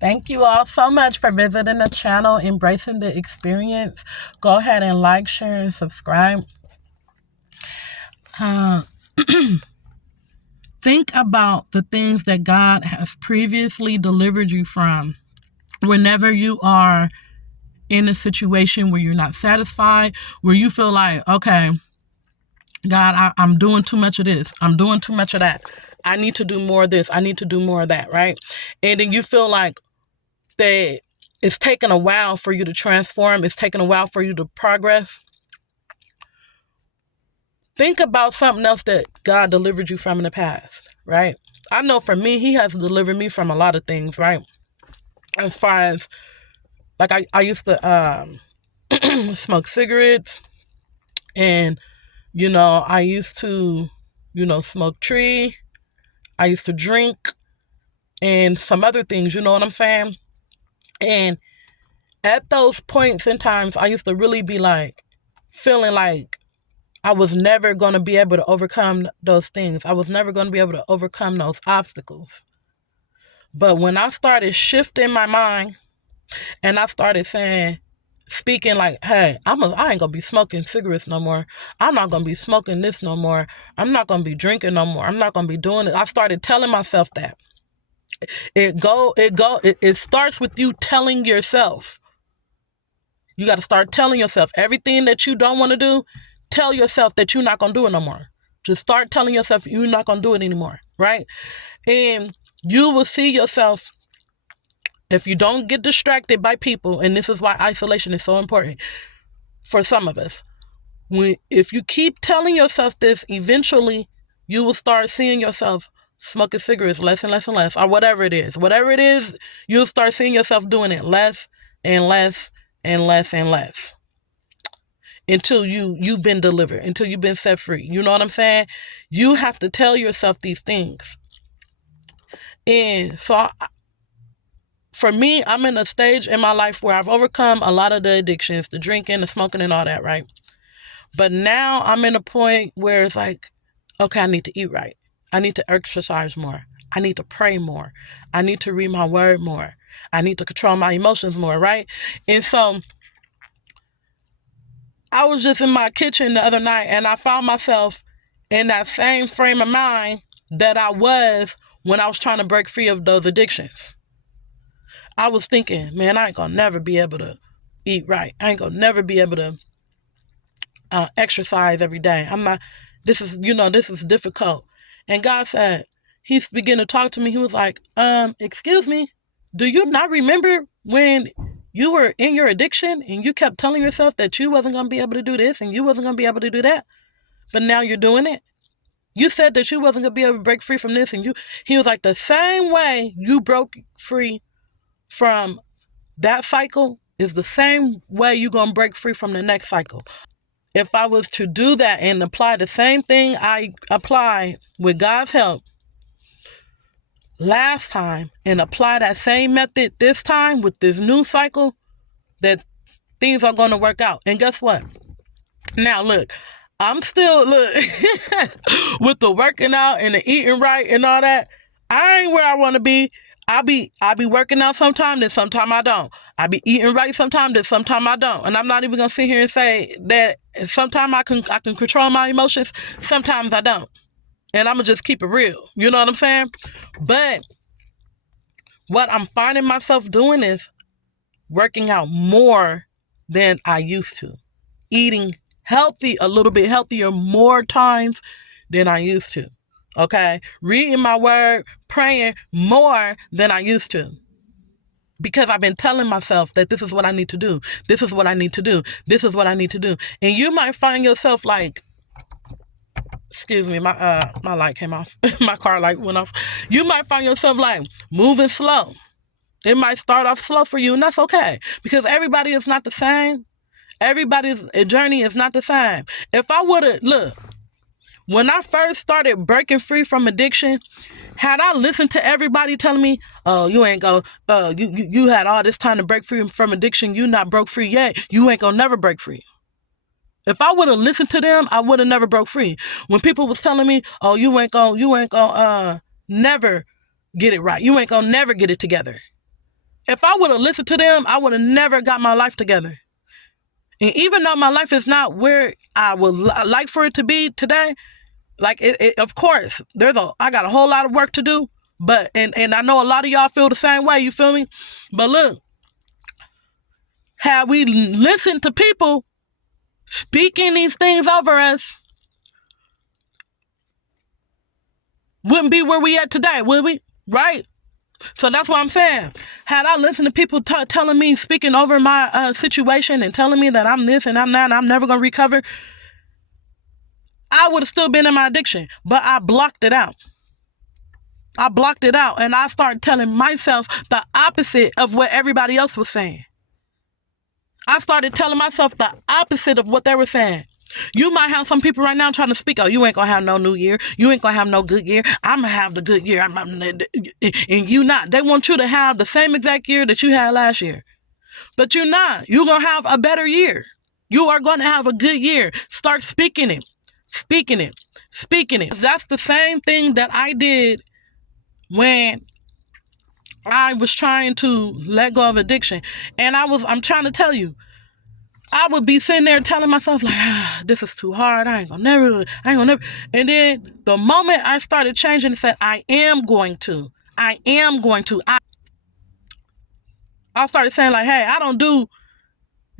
Thank you all so much for visiting the channel, embracing the experience. Go ahead and like, share, and subscribe. Uh, think about the things that God has previously delivered you from. Whenever you are in a situation where you're not satisfied, where you feel like, okay, God, I'm doing too much of this. I'm doing too much of that. I need to do more of this. I need to do more of that, right? And then you feel like that it's taken a while for you to transform. It's taken a while for you to progress. Think about something else that God delivered you from in the past, right? I know for me, He has delivered me from a lot of things, right? As far as, like, I used to smoke cigarettes, and, I used to, smoke tree. I used to drink and some other things, you know what I'm saying? And at those points in times, I used to really be like, feeling like I was never going to be able to overcome those things. I was never going to be able to overcome those obstacles. But when I started shifting my mind and I started speaking like, hey, I ain't going to be smoking cigarettes no more. I'm not going to be smoking this no more. I'm not going to be drinking no more. I'm not going to be doing it. I started telling myself that. It starts with you telling yourself. You got to start telling yourself everything that you don't want to do. Tell yourself that you're not going to do it no more. Just start telling yourself you're not going to do it anymore, right? And you will see yourself, if you don't get distracted by people, and this is why isolation is so important for some of us. If you keep telling yourself this, eventually you will start seeing yourself smoking cigarettes less and less and less, or whatever it is. Whatever it is, you'll start seeing yourself doing it less and less and less and less. Until you've been delivered, until you've been set free. You know what I'm saying? You have to tell yourself these things. And so for me, I'm in a stage in my life where I've overcome a lot of the addictions, the drinking, the smoking, and all that, right? But now I'm in a point where it's like, okay, I need to eat right. I need to exercise more. I need to pray more. I need to read my word more. I need to control my emotions more, right? And so I was just in my kitchen the other night and I found myself in that same frame of mind that I was when I was trying to break free of those addictions. I was thinking, man, I ain't gonna never be able to eat right. I ain't gonna never be able to exercise every day. This is difficult. And God said, He's beginning to talk to me. He was like, excuse me, do you not remember when you were in your addiction and you kept telling yourself that you wasn't going to be able to do this and you wasn't going to be able to do that, but now you're doing it? You said that you wasn't going to be able to break free from this, and he was like, the same way you broke free from that cycle is the same way you're going to break free from the next cycle. If I was to do that and apply the same thing I applied with God's help last time and apply that same method this time with this new cycle, that things are going to work out. And guess what? Now, look, I'm still, with the working out and the eating right and all that, I ain't where I want to be. I be working out sometimes, then sometimes I don't. I be eating right sometimes, then sometimes I don't. And I'm not even gonna sit here and say that sometimes I can control my emotions, sometimes I don't. And I'm gonna just keep it real. You know what I'm saying? But what I'm finding myself doing is working out more than I used to. Eating healthy, a little bit healthier more times than I used to. Okay? Reading my word, praying more than I used to. Because I've been telling myself that this is what I need to do. This is what I need to do. This is what I need to do. And you might find yourself like, excuse me, my light came off. My car light went off. You might find yourself like moving slow. It might start off slow for you, and that's okay. Because everybody is not the same. Everybody's journey is not the same. If I would have, look, when I first started breaking free from addiction, had I listened to everybody telling me, oh, you ain't go, you had all this time to break free from addiction, you not broke free yet, you ain't gonna never break free. If I would have listened to them, I would have never broke free. When people was telling me, oh, you ain't gonna never get it right, you ain't gonna never get it together, If I would have listened to them, I would have never got my life together. And even though my life is not where I would like for it to be today, like of course, I got a whole lot of work to do. But and I know a lot of y'all feel the same way. You feel me? But look, had we listened to people speaking these things over us, wouldn't be where we at today, would we? Right? So that's what I'm saying. Had I listened to people telling me, speaking over my situation and telling me that I'm this and I'm that and I'm never going to recover, I would have still been in my addiction. But I blocked it out. And I started telling myself the opposite of what everybody else was saying. I started telling myself the opposite of what they were saying. You might have some people right now trying to speak, oh, you ain't gonna have no new year. You ain't gonna have no good year. I'm gonna have the good year. And you not. They want you to have the same exact year that you had last year. But you're not. You're gonna have a better year. You are gonna have a good year. Start speaking it. Speaking it. Speaking it. That's the same thing that I did when I was trying to let go of addiction. And I'm trying to tell you, I would be sitting there telling myself, like, this is too hard. I ain't gonna never. And then the moment I started changing and said, I am going to. I started saying, like, hey, I don't do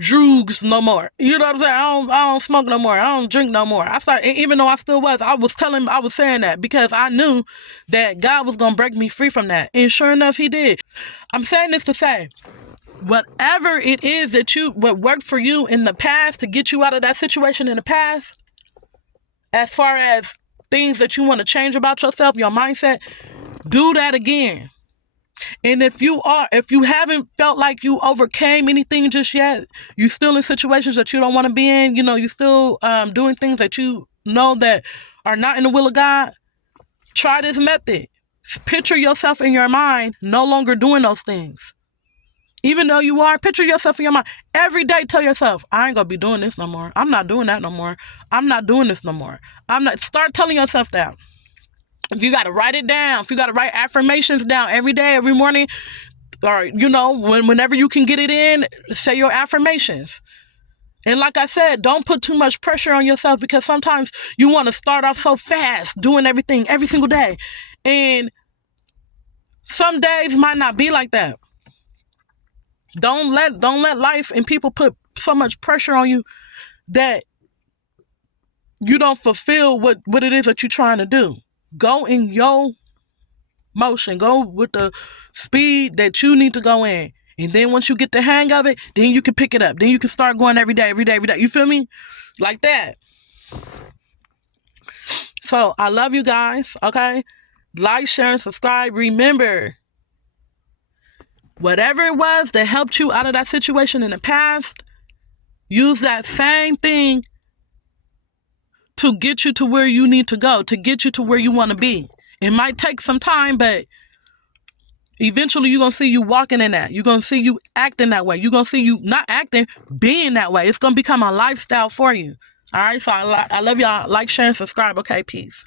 drugs no more. You know what I'm saying? I don't smoke no more. I don't drink no more. Even though I was saying that because I knew that God was gonna break me free from that. And sure enough, he did. I'm saying this to say, whatever it is what worked for you in the past to get you out of that situation in the past, as far as things that you want to change about yourself, your mindset, do that again. And if you haven't felt like you overcame anything just yet, you still in situations that you don't want to be in, you still doing things that you know that are not in the will of God, try this method. Picture yourself in your mind no longer doing those things. Even though you are, picture yourself in your mind. Every day tell yourself, I ain't gonna be doing this no more. I'm not doing that no more. I'm not doing this no more. Start telling yourself that. If you gotta write it down, if you gotta write affirmations down every day, every morning, or, whenever you can get it in, say your affirmations. And like I said, don't put too much pressure on yourself because sometimes you want to start off so fast, doing everything every single day. And some days might not be like that. Don't let life and people put so much pressure on you that you don't fulfill what it is that you're trying to do. Go in your motion. Go with the speed that you need to go in. And then once you get the hang of it, then you can pick it up. Then you can start going every day. You feel me? Like that. So I love you guys, okay? Like, share, and subscribe. Remember, whatever it was that helped you out of that situation in the past, use that same thing to get you to where you need to go, to get you to where you want to be. It might take some time, but eventually you're going to see you walking in that. You're going to see you acting that way. You're going to see you not acting, being that way. It's going to become a lifestyle for you. All right, so I love y'all. Like, share, and subscribe. Okay, peace.